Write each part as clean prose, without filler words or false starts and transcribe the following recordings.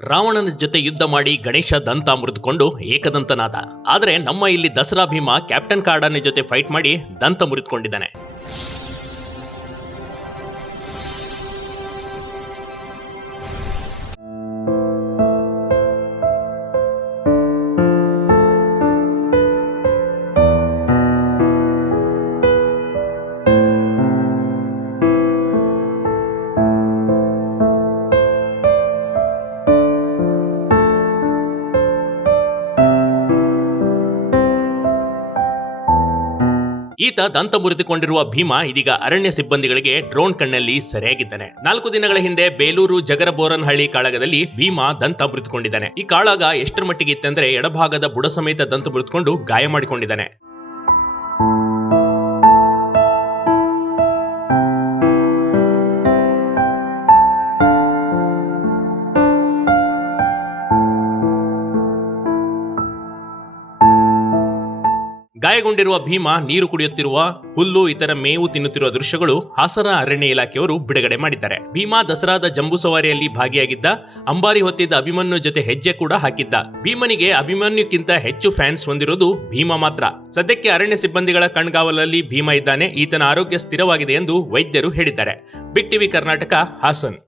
ರಾವಣನ ಜೊತೆ ಯುದ್ಧ ಮಾಡಿ ಗಣೇಶ ದಂತ ಮುರಿದುಕೊಂಡು ಏಕದಂತನಾದ. ಆದರೆ ನಮ್ಮ ಇಲ್ಲಿ ದಸರಾ ಭೀಮ ಕ್ಯಾಪ್ಟನ್ ಕಾಡಾನೆ ಜೊತೆ ಫೈಟ್ ಮಾಡಿ ದಂತ ಮುರಿದುಕೊಂಡಿದ್ದಾನೆ. ಈತ ದಂತ ಮುರಿದುಕೊಂಡಿರುವ ಭೀಮ ಇದೀಗ ಅರಣ್ಯ ಸಿಬ್ಬಂದಿಗಳಿಗೆ ಡ್ರೋನ್ ಕಣ್ಣಲ್ಲಿ ಸೆರೆಯಾಗಿದ್ದಾನೆ. 4 ದಿನಗಳ ಹಿಂದೆ ಬೇಲೂರು ಜಗರಬೋರನಹಳ್ಳಿ ಕಾಳಗದಲ್ಲಿ ಭೀಮ ದಂತ ಮುರಿದುಕೊಂಡಿದ್ದಾನೆ. ಈ ಕಾಳಗ ಎಷ್ಟರ ಮಟ್ಟಿಗೆ ಇತ್ತಂದ್ರೆ ಎಡಭಾಗದ ಬುಡ ಸಮೇತ ದಂತ ಮುರಿದುಕೊಂಡು ಗಾಯ ಮಾಡಿಕೊಂಡಿದ್ದಾನೆ. ಗಾಯಗೊಂಡಿರುವ ಭೀಮ ನೀರು ಕುಡಿಯುತ್ತಿರುವ, ಹುಲ್ಲು ಇತರ ಮೇವು ತಿನ್ನುತ್ತಿರುವ ದೃಶ್ಯಗಳು ಹಾಸನ ಅರಣ್ಯ ಇಲಾಖೆಯವರು ಬಿಡುಗಡೆ ಮಾಡಿದ್ದಾರೆ. ಭೀಮ ದಸರಾದ ಜಂಬೂ ಸವಾರಿಯಲ್ಲಿ ಭಾಗಿಯಾಗಿದ್ದ, ಅಂಬಾರಿ ಹೊತ್ತಿದ್ದ ಅಭಿಮನ್ಯು ಜೊತೆ ಹೆಜ್ಜೆ ಕೂಡ ಹಾಕಿದ್ದ. ಭೀಮನಿಗೆ ಅಭಿಮನ್ಯುಕ್ಕಿಂತ ಹೆಚ್ಚು ಫ್ಯಾನ್ಸ್ ಹೊಂದಿರುವುದು ಭೀಮ ಮಾತ್ರ. ಸದ್ಯಕ್ಕೆ ಅರಣ್ಯ ಸಿಬ್ಬಂದಿಗಳ ಕಣ್ಗಾವಲಲ್ಲಿ ಭೀಮ ಇದ್ದಾನೆ. ಈತನ ಆರೋಗ್ಯ ಸ್ಥಿರವಾಗಿದೆ ಎಂದು ವೈದ್ಯರು ಹೇಳಿದ್ದಾರೆ. Big TV Karnataka, Hassan.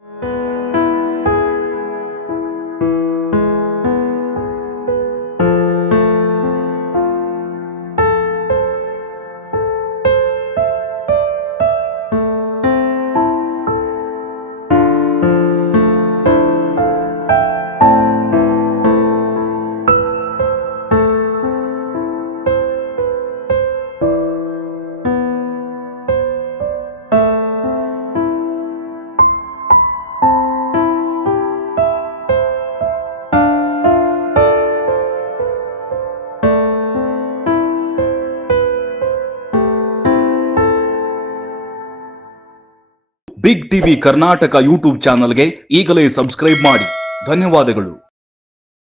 Big TV Karnataka YouTube ಚಾನಲ್ಗೆ ಈಗಲೇ ಸಬ್ಸ್ಕ್ರೈಬ್ ಮಾಡಿ. ಧನ್ಯವಾದಗಳು.